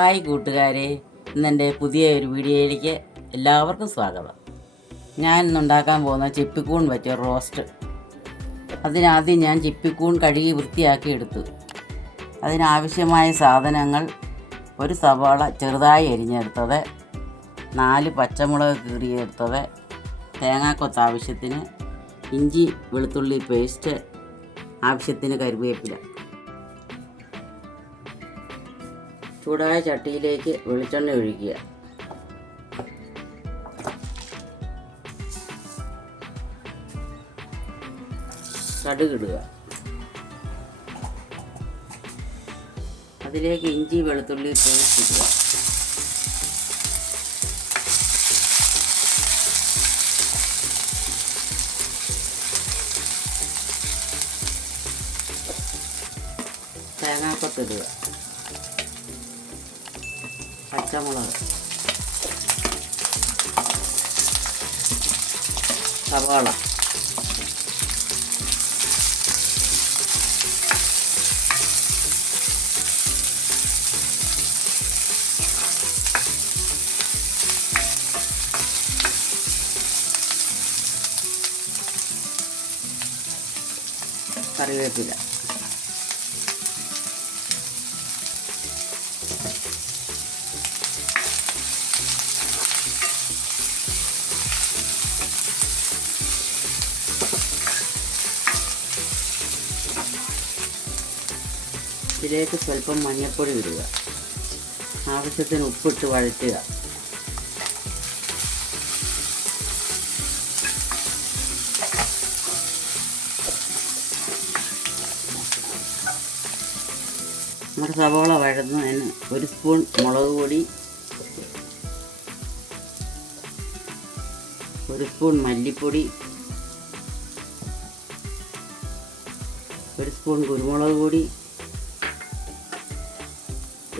Hi കൂട്ടുകാരെ, ഇന്നെൻ്റെ പുതിയ ഒരു വീഡിയോയിലേക്ക് എല്ലാവർക്കും സ്വാഗതം. ഞാൻ ഇന്നുണ്ടാക്കാൻ പോകുന്ന ചിപ്പിക്കൂൺ വെച്ച റോസ്റ്റ്. അതിനാദ്യം ഞാൻ ചിപ്പിക്കൂൺ കഴുകി വൃത്തിയാക്കി എടുത്തു. അതിനാവശ്യമായ സാധനങ്ങൾ: ഒരു സവാള ചെറുതായി അരിഞ്ഞെടുത്തത്, 4 പച്ചമുളക് കീറിയെടുത്തത്, തേങ്ങാക്കൊത്ത് ആവശ്യത്തിന്, ഇഞ്ചി വെളുത്തുള്ളി പേസ്റ്റ്, ആവശ്യത്തിന് കറിവേപ്പില. ചൂടായ ചട്ടിയിലേക്ക് വെളിച്ചെണ്ണ ഒഴിക്കുക. കടുകിടുക. അതിലേക്ക് ഇഞ്ചി വെളുത്തുള്ളി പേസ്റ്റ് ഇടുക. തേങ്ങാക്കൊത്തിടുക. പച്ചമുളക്, സവാള, കറിവേപ്പില. ഇതിലേക്ക് സ്വല്പം മഞ്ഞൾപ്പൊടി ഇടുക. ആവശ്യത്തിന് ഉപ്പിട്ട് വഴറ്റുക. നമ്മുടെ സവാള വഴറ്റുന്നതിന് 1 സ്പൂൺ മുളക് പൊടി, 1 സ്പൂൺ മല്ലിപ്പൊടി, 1 സ്പൂൺ കുരുമുളക് പൊടി,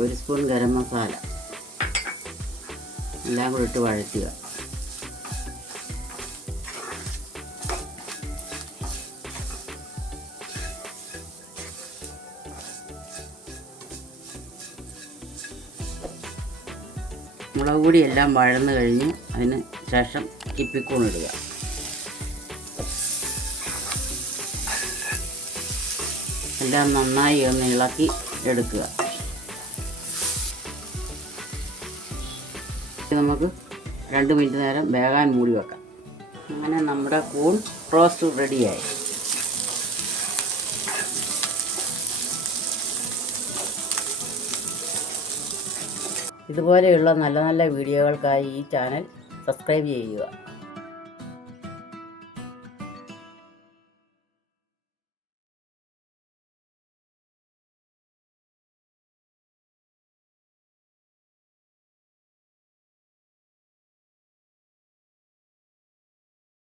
1 സ്പൂൺ ഗരം മസാല എല്ലാം കൂടി ഇട്ട് വഴറ്റുക. മുളക് പൊടി എല്ലാം വഴന്ന് കഴിഞ്ഞ് അതിന് ശേഷം ചിപ്പിക്കൂൺ ഇടുക. എല്ലാം നന്നായി ഒന്ന് ഇളക്കി എടുക്കുക. നമുക്ക് 2 മിനിറ്റ് നേരം വേകാൻ മൂടി വെക്കാം. അങ്ങനെ നമ്മുടെ കൂൺ റോസ്റ്റ് റെഡിയായി. ഇതുപോലെയുള്ള നല്ല നല്ല വീഡിയോകൾക്കായി ഈ ചാനൽ സബ്സ്ക്രൈബ് ചെയ്യുക.